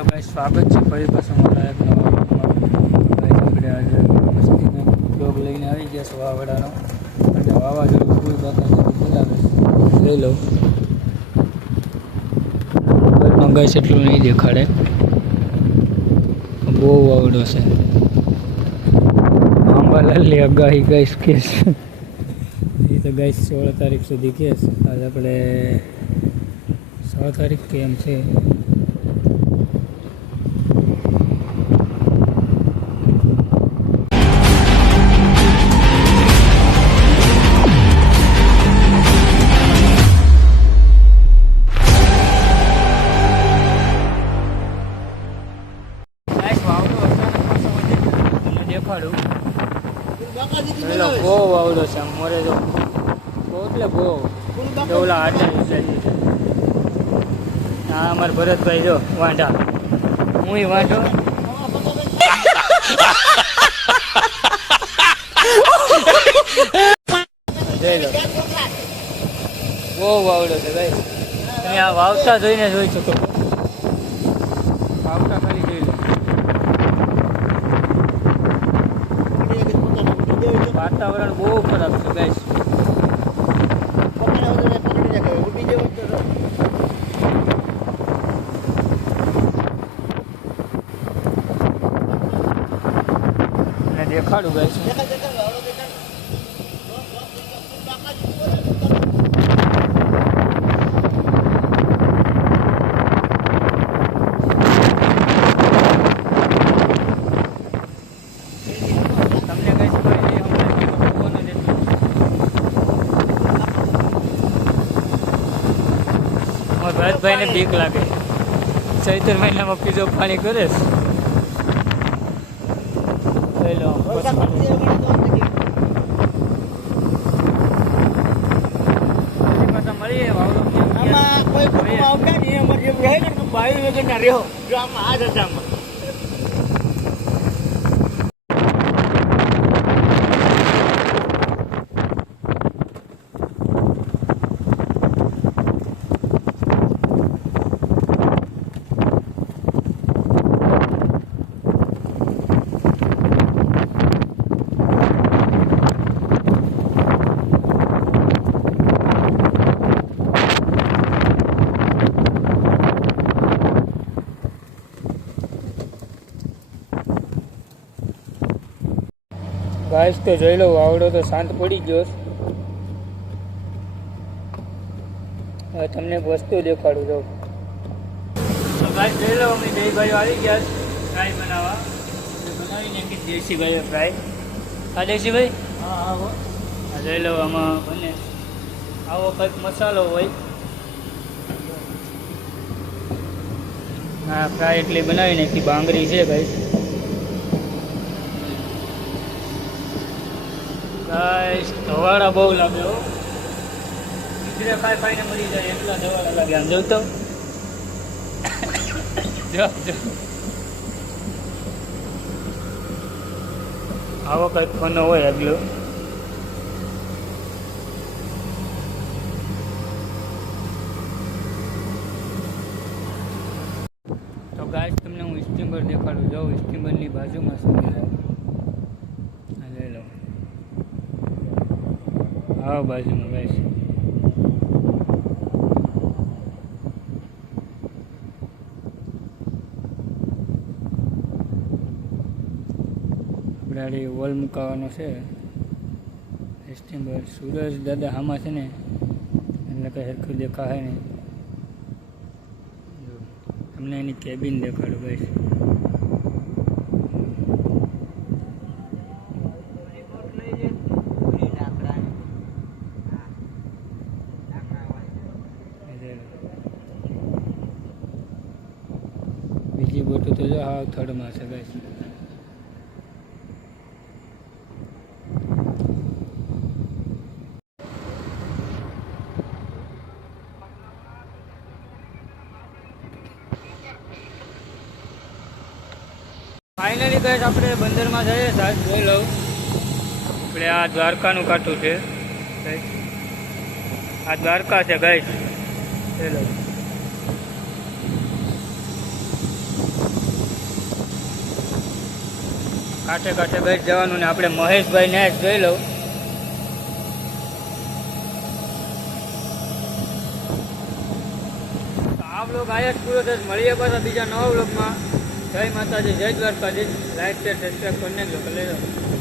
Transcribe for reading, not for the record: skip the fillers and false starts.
તો ગાઈસ સ્વાગત છે ફરી પાછું મારા એક નવા આપણે આજે મસ્તીનો બ્લોગ લઈને આવી ગયા છે વાવડાનો અને વાવાઝોડું કોઈ બાકા બોલાવે લઈ લો મોબાઈલમાં ગાઈસ એટલું નહીં દેખાડે બહુ વાવડો છે આંબાલાલની આગાહી ગાઈસ કેસ એ તો ગાઈસ 16 તારીખ સુધી કેસ આજે આપણે 6 તારીખ કેમ છે બહુ વાવડો છે આમ મોરે જો બહુ એટલે બહુ ઓલા હાટે હા અમારા ભરતભાઈ જો વાંઢા હું વાંઢો જઈ લો બહુ વાવડો છે ભાઈ તમે આ વાવતા જોઈને જોઈ શકો વાવતા ખાલી જોઈ લો વાતાવરણ બહુ ખરાબ છે ગાઈસ દેખાડું ગાઈસ ભરતભાઈને બીક લાગે ચૈત્ર મહિનામાં પીજો પાણી કરે લઈ લો મળીએ આમાં કોઈ આવતા નહીં અમારે જેવું રહે ને 22 વગર ના રહ્યો જો આમાં આ ધંધામાં ગાઈસ તો જોઈ લો વાવડો તો શાંત પડી ગયો હવે તમને એક વસ્તુ દેખાડું દઉં તો ગાઈસ જોઈ લો અમે બે ભાઈઓ આવી ગયા ફ્રાય બનાવવા બનાવી નાખી દેશી ભાઈઓ ફ્રાય આ દેશી ભાઈ હા આવો આ જોઈ લો આમાં બને આવો કંઈક મસાલો હોય હા ફ્રાય એટલી બનાવી નાખી બાંગરી છે ગાઈસ ગાઈસ ધવાડા બહુ લાગે હો દીકરે ખાઈને મરી જાય એટલા ધવાડા લાગે આમ જોતો જો આવો કંઈક ફોનો હોય આગલો તો ગાઈસ તમને હું સ્ટીમર દેખાડું જાઉં સ્ટીમરની બાજુમાં શું લઈ લો હા બાજુમાં ગાઈસ આપણે વોલ મુકાવાનો છે સ્ટીમર સૂરજ દાદા આમાં છે ને એટલે કંઈ સરખું દેખાય નહીં તમને એની કેબિન દેખાડું ગાઈસ બીજી બોટું તો જો હા થર્ડમાં છે ગાઈસ ફાઇનલી ગાઈસ આપણે બંદરમાં જઈએ સાહેબ જોઈ લઉં આપણે આ દ્વારકાનું કાંઠું છે આ દ્વારકા છે ગાઈસ જોઈ લઉં કાંઠે કાંઠે બેસી જવાનું ને આપણે મહેશભાઈ ને જોઈ લઉં. આ બ્લોગ આયા જ પૂરો થશે. મળીએ પાછા બીજા નવા બ્લોગમાં. જય માતાજી, જય દ્વારકાધીશ. લાઈક શેર સબસ્ક્રાઈબ કરી નાખજો.